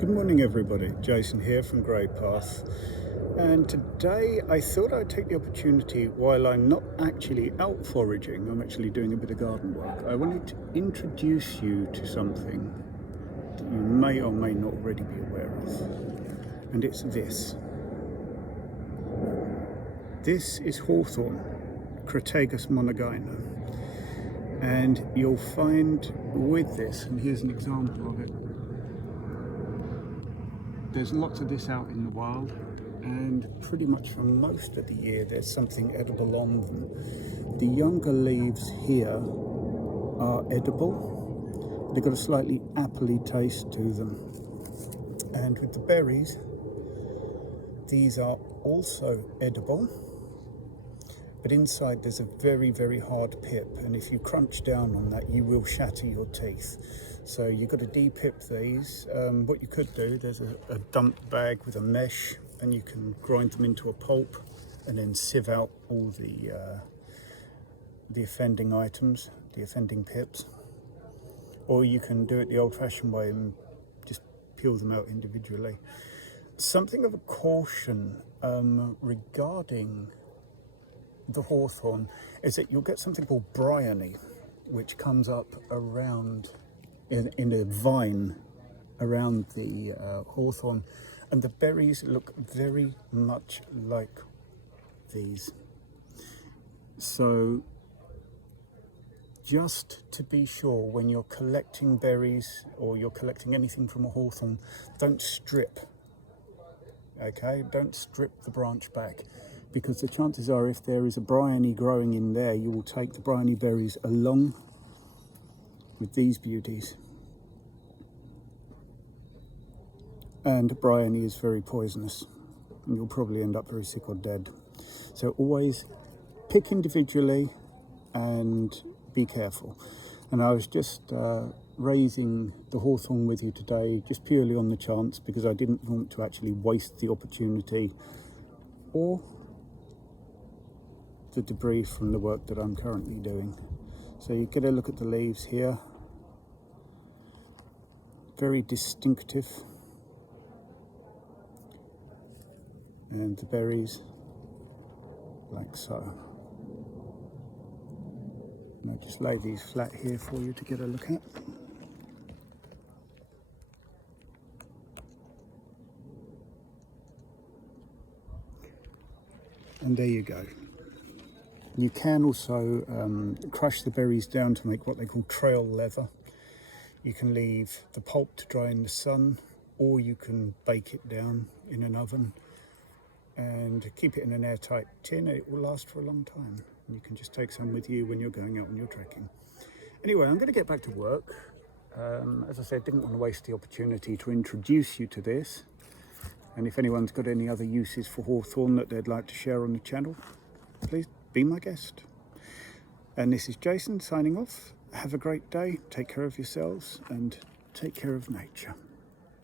Good morning everybody, Jason here from Grey Path, and today I thought I'd take the opportunity, while I'm not actually out foraging, I'm actually doing a bit of garden work. I wanted to introduce you to something that you may or may not already be aware of, and it's this. This is Hawthorn, Crataegus monogyna, and you'll find with this, and here's an example of it. There's lots of this out in the wild, and pretty much for most of the year there's something edible on them. The younger leaves here are edible. They've got a slightly appley taste to them. And with the berries, these are also edible, but inside there's a very, very hard pip, and if you crunch down on that you will shatter your teeth. So you've got to de-pip these. What you could do, there's a dump bag with a mesh, and you can grind them into a pulp and then sieve out all the offending items, the offending pips. Or you can do it the old-fashioned way and just peel them out individually. Something of a caution regarding the hawthorn is that you'll get something called bryony, which comes up around in a vine around the hawthorn, and the berries look very much like these. So just to be sure, when you're collecting berries or you're collecting anything from a hawthorn, don't strip, okay? Don't strip the branch back, because the chances are if there is a bryony growing in there, you will take the bryony berries along with these beauties. And bryony is very poisonous, and you'll probably end up very sick or dead. So always pick individually and be careful. And I was just raising the hawthorn with you today just purely on the chance, because I didn't want to actually waste the opportunity or the debris from the work that I'm currently doing. So you get a look at the leaves here, very distinctive, and the berries like so. And I'll just lay these flat here for you to get a look at. And there you go. You can also crush the berries down to make what they call trail leather. You can leave the pulp to dry in the sun, or you can bake it down in an oven and keep it in an airtight tin. It will last for a long time. You can just take some with you when you're going out on your trekking. Anyway, I'm going to get back to work. As I said, didn't want to waste the opportunity to introduce you to this. And if anyone's got any other uses for hawthorn that they'd like to share on the channel, please be my guest. And this is Jason signing off. Have a great day, take care of yourselves, and take care of nature.